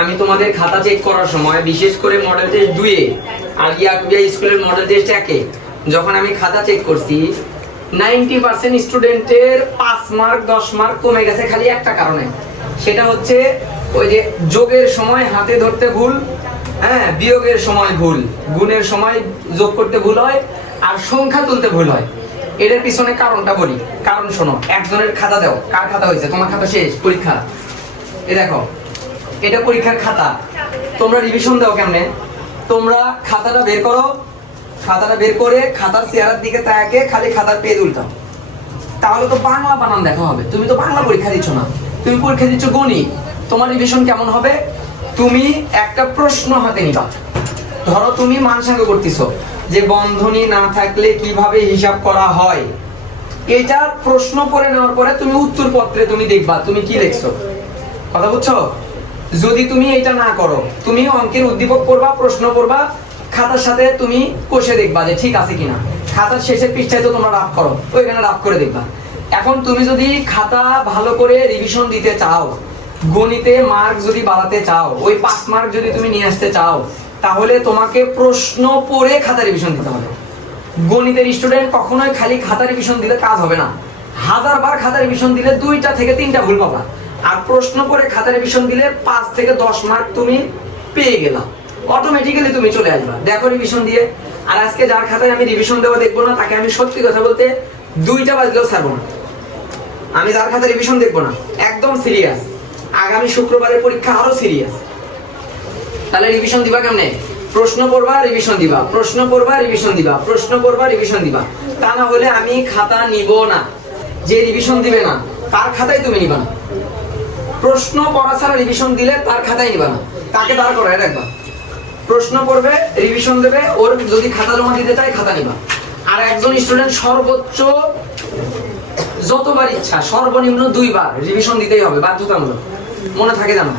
আমি তোমাদের খাতা চেক করার সময়, বিশেষ করে মডেল টেস্ট দুয়ে আর ইয়াকুবিয়া স্কুলের মডেল টেস্ট একে যখন আমি খাতা চেক করছি নাইনটি পার্সেন্ট স্টুডেন্টের পাঁচ মার্ক দশ মার্ক কমে গেছে খালি একটা কারণে। সেটা হচ্ছে ওই যে যোগের সময় হাতে ধরতে ভুল হ্যাঁ বিয়োগের সময় ভুল, গুণের সময় যোগ করতে ভুল হয়, আর সংখ্যা তুলতে ভুল হয়। এটার পিছনে কারণটা বলি। কারণ শোনো, একজনের খাতা দাও। কার খাতা হয়েছে? তোমার খাতা শেষ, পরীক্ষা। এ দেখো এটা পরীক্ষার খাতা। তোমরা রিভিশন দাও কেমনে? তোমরা খাতাটা বের করো, খাতাটা বের করে খাতার চেয়ারের দিকে তাকে খালি খাতার পেজ উল্টাও। তাহলে তো বাংলা বানান দেখা হবে। তুমি তো বাংলা পরীক্ষা দিচ্ছ না। তুমি পরীক্ষা দিচ্ছ গণিত। তোমার রিভিশন কেমন হবে? তুমি একটা প্রশ্ন হাতে নিবা। ধরো তুমি মানসাঙ্গ করতেছো যে বন্ধনী না থাকলে কীভাবে হিসাব করা হয়? এটার প্রশ্ন করে নেওয়ার পরে তুমি উত্তর পত্রে তুমি দেখবা। তুমি কি লিখছো কথা বুঝছ? যদি তুমি এটা না করো, তুমি অঙ্কের উদ্দীপক পড়বা, প্রশ্ন পড়বা, খাতার সাথে তুমি কষে দেখবা যে ঠিক আছে কিনা। খাতার শেষের পৃষ্ঠায় তো তোমরা রাফ করো, ওইখানে রাফ করে দেখবা। এখন তুমি যদি খাতা ভালো করে রিভিশন দিতে চাও, গণিতে মার্ক যদি বাড়াতে চাও, ওই পাঁচ মার্ক যদি তুমি নিয়ে আসতে চাও, তাহলে তোমাকে প্রশ্ন পড়ে খাতা রিভিশন দিতে হবে। গণিতের স্টুডেন্ট কখনোই খালি খাতা রিভিশন দিলে কাজ হবে না। হাজার বার খাতা রিভিশন দিলে দুইটা থেকে তিনটা ভুল পাবা। আর প্রশ্ন করে খাতা রিভিশন দিলে পাঁচ থেকে দশ মার্ক তুমি পেয়ে গেলা। অটোমেটিক্যালি তুমি চলে আসবা। দেখো রিভিশন দিয়ে। আর আজকে যার খাতায় আমি রিভিশন দেওয়া দেখব না, তাকে আমি সত্যি কথা বলতে দুইটা বাজলেও ছাড়বো না। আমি যার খাতা রিভিশন দেখব না। একদম সিরিয়াস আগামী শুক্রবারের পরীক্ষা আরও সিরিয়াস তাহলে রিভিশন দিবা কেমনে? প্রশ্ন পড়বা রিভিশন দিবা। প্রশ্ন পড়বা রিভিশন দিবা। প্রশ্ন পড়বা রিভিশন দিবা। তা না হলে আমি খাতা নিব না। যে রিভিশন দিবে না, তার খাতায় তুমি নিবা না। প্রশ্ন করা ছাড়া রিভিশন দিলে তার খাতায় নিবা না। তাকে দাঁড় করায় রাখবা প্রশ্ন করবে রিভিশন দেবে, ওর যদি খাতা জমা দিতে চায় খাতা নিবা। আর একজন স্টুডেন্ট সর্বোচ্চ যতবার ইচ্ছা, সর্বনিম্ন দুইবার রিভিশন দিতেই হবে, বাধ্যতামূলক। মনে থাকে জানো